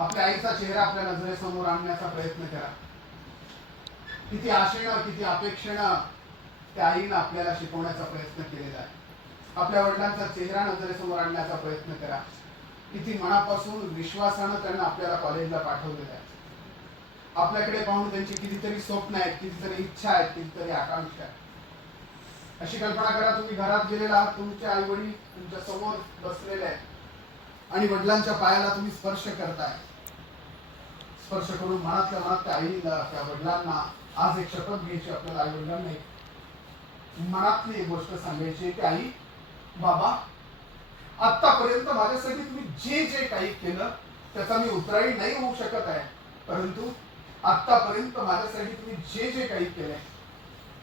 आपल्या आईचा चेहरा आपल्या नजरेसमोर आणण्याचा प्रयत्न करा. किती आशेनं किती अपेक्षेनं त्या आईनं आपल्याला शिकवण्याचा प्रयत्न केलेला आहे. आपल्या वडिलांचा चेहरा नजरेसमोर आणण्याचा प्रयत्न करा. किती मनापासून विश्वासानं त्यांना आपल्याला कॉलेजला पाठवलेलं आहे. आपल्याकडे पाहून त्यांची कितीतरी स्वप्न आहेत कितीतरी इच्छा आहेत कितीतरी आकांक्षा आहेत. अशी कल्पना करा तुम्ही घरात गेलेला आहात तुमचे आई वडील तुमच्यासमोर बसलेले आहेत. आणि वडिलांच्या पायाला तुम्ही स्पर्श करताय. स्पर्श करून मनातल्या मनात त्या आईला त्या वडिलांना आज एक शपथ घ्यायची आपल्याला आई वडिलांनी मनातली एक गोष्ट सांगायची की आई बाबा आतापर्यंत माझ्यासाठी तुम्ही जे जे काही केलं त्याचा मी उतराई नाही होऊ शकत आहे. परंतु आतापर्यंत माझ्यासाठी तुम्ही जे जे काही केलंय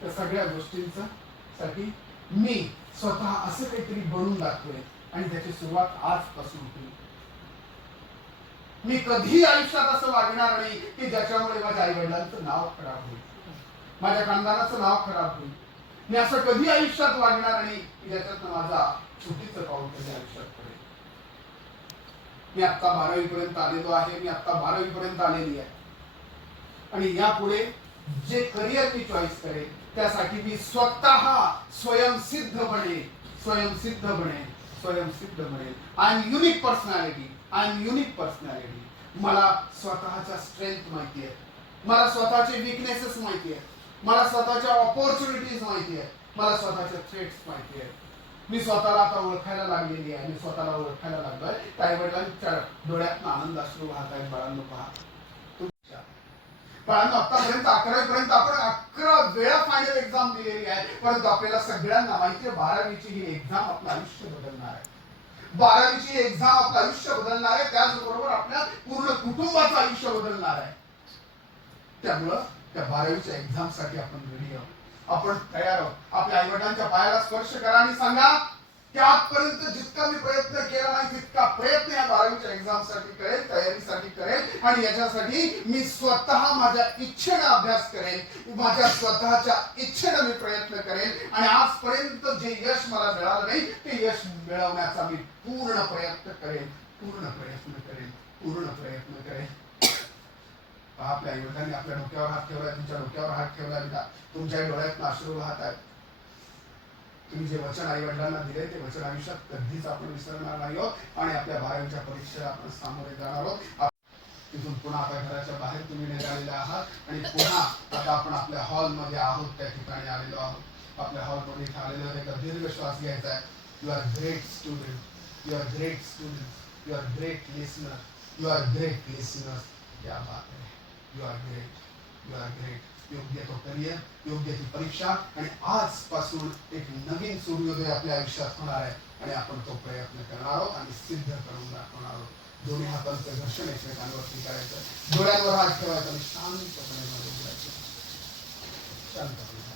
त्या सगळ्या गोष्टींच साठी मी स्वतः असं काहीतरी बनून दाखवेन आणि त्याची सुरुवात आजपासून होईल मी कधी आयुष्यात असं वागणार नाही की ज्याच्यामुळे माझ्या आई वडिलांचं नाव खराब होईल. माझ्या खानदानाचं नाव खराब होईल. मी असं कधी आयुष्यात वागणार नाही की ज्याच्यातनं माझा चुकीचं पाऊल कधी आयुष्यात पडेल. मी आता बारावी पर्यंत आलेलो आहे मी आत्ता बारावी पर्यंत आलेली आहे. आणि यापुढे जे करिअर मी चॉईस करेल त्यासाठी मी स्वतः स्वयंसिद्ध बने स्वयंसिद्ध बने स्वयंसिद्ध बने I am unique personality I am unique personality मला स्वतःच्या स्ट्रेंथ माहिती आहे. मला स्वतःचे विकनेसेस माहिती आहे. मला स्वतःच्या ऑपॉर्च्युनिटीज माहिती आहे. मला स्वतःच्या थ्रेट्स माहिती आहे. मी स्वतःला आता ओळखायला लागलेली आहे. मी स्वतःला ओळखायला लागलोय. काही वडिलांच्या डोळ्यात आनंद अश्रू वाहत आहेत. बाळांनो पहा. बाळांनो आतापर्यंत अकरावी पर्यंत आपण अकरा वेळा फायनल एक्झाम दिलेली आहे. परंतु आपल्याला सगळ्यांना माहिती आहे बारावीची ही एक्झाम आपलं आयुष्य बदलणार आहे. बारावीची एक्झाम आपलं आयुष्य बदलणार आहे. त्याचबरोबर आपल्या पूर्ण कुटुंबाचं आयुष्य बदलणार आहे. त्यामुळं त्या बारावीच्या एक्झामसाठी आपण रेडी आहोत. आपण तयार आहोत. आपल्या आईवडिलांच्या पायाला स्पर्श करा आणि सांगा की आजपर्यंत जितका मी प्रयत्न केला नाही तितका प्रयत्न या बारावीच्या एक्झामसाठी करेल तयारीसाठी करेल आणि याच्यासाठी मी स्वतः माझ्या इच्छेने अभ्यास करेन. माझ्या स्वतःच्या इच्छेने मी प्रयत्न करेन. आणि आजपर्यंत जे यश मला मिळालं नाही ते यश मिळवण्याचा मी पूर्ण प्रयत्न करेन. पूर्ण प्रयत्न करेन. पूर्ण प्रयत्न करेन. आपल्या आईवडिलांनी आपल्या डोक्यावर हात ठेवला तुमच्या डोक्यावर हात ठेवला का तुमच्या डोळ्यात अश्रू वाहत आहेत. तुम्ही जे वचन आई वडिलांना दिले ते वचन आयुष्यात कधीच आपण विसरणार नाही आहोत. आणि आपल्या बारावीच्या परीक्षेला आपण सामोरे जाणार आहोत. तिथून पुन्हा आता घराच्या बाहेर तुम्ही निघालेले आहात आणि पुन्हा आता आपण आपल्या हॉलमध्ये आहोत त्या ठिकाणी आलेलो आहोत. आपल्या हॉलमध्ये इथे आलेलो आहे एक दीर्घ श्वास घ्यायचा आहे. You are great student you are great student you are great listener you are great listener या बात आहे you are great you are great योग्य तो करिअर योग्य ती परीक्षा आणि आजपासून एक नवीन सूर्योदय आपल्या आयुष्यात होणार आहे आणि आपण तो प्रयत्न करणार आहोत आणि सिद्ध करून दाखवणार आहोत. दोन्ही हातांचं घर्षण एकमेकांवरती करायचं डोळ्यांवर हात ठेवायचा आणि शांतपणे बोलायचं शांतपणे.